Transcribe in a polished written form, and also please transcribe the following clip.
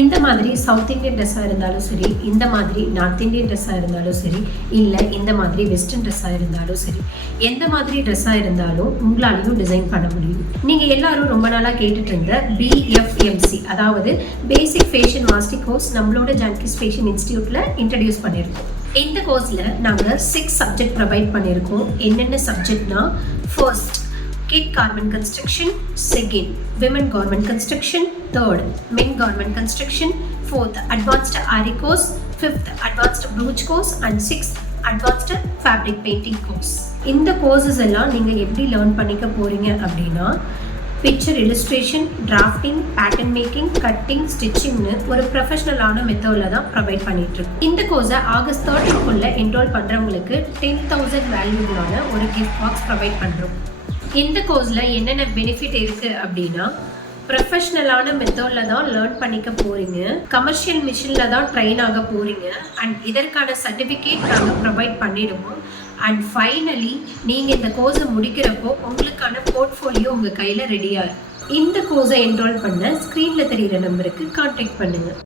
இந்த மாதிரி south Indian ட்ரெஸ்ஸாக இருந்தாலும் சரி, இந்த மாதிரி நார்த் இந்தியன் ட்ரெஸ்ஸாக இருந்தாலும் சரி, இல்லை இந்த மாதிரி வெஸ்டர்ன் ட்ரெஸ்ஸாக இருந்தாலும் சரி, எந்த மாதிரி ட்ரெஸ்ஸாக இருந்தாலும் உங்களாலையும் டிசைன் பண்ண முடியும். நீங்கள் எல்லாரும் ரொம்ப நாளாக கேட்டுட்டு இருந்த BFMC, அதாவது பேசிக் ஃபேஷன் மாஸ்டர் கோர்ஸ் நம்மளோட ஜான்கிஸ் ஃபேஷன் இன்ஸ்டியூட்டில் இன்ட்ரடியூஸ் பண்ணியிருக்கோம். இந்த கோர்ஸில் நாங்கள் 6 சப்ஜெக்ட் ப்ரொவைட் பண்ணியிருக்கோம். என்னென்ன சப்ஜெக்ட்னா, first kid garment construction, second women garment construction, third men garment construction, fourth advanced ari course, fifth advanced brooch course and sixth advanced fabric painting course. இந்த courses எல்லாம் நீங்கள் எப்படி லேர்ன் பண்ணிக்க போகிறீங்க அப்படின்னா, picture illustration, drafting, pattern making, cutting, ஸ்டிச்சிங்னு ஒரு ப்ரொஃபஷனலான மெத்தடில் தான் ப்ரொவைட் பண்ணிகிட்ருக்கோம். இந்த கோர்ஸை ஆகஸ்ட் 13க்குள்ளே என்ரோல் பண்ணுறவங்களுக்கு 10,000 வேல்யூவான ஒரு கிஃப்ட் பாக்ஸ் ப்ரொவைட் பண்ணுறோம். இந்த கோர்ஸில் என்னென்ன பெனிஃபிட் இருக்குது அப்படின்னா, ப்ரொஃபஷ்னலான மெத்தடில் தான் லேர்ன் பண்ணிக்க போகிறீங்க, கமர்ஷியல் மிஷினில் தான் ட்ரெயின் ஆக போகிறீங்க, அண்ட் இதற்கான சர்டிஃபிகேட் நாங்கள் ப்ரொவைட் பண்ணிடுவோம். அண்ட் ஃபைனலி நீங்கள் இந்த கோர்ஸை முடிக்கிறப்போ உங்களுக்கான போர்ட்ஃபோலியோ உங்கள் கையில் ரெடியாக இருக்கும். இந்த கோர்ஸை என்ரோல் பண்ண ஸ்க்ரீனில் தெரிகிற நம்பருக்கு கான்டாக்ட் பண்ணுங்கள்.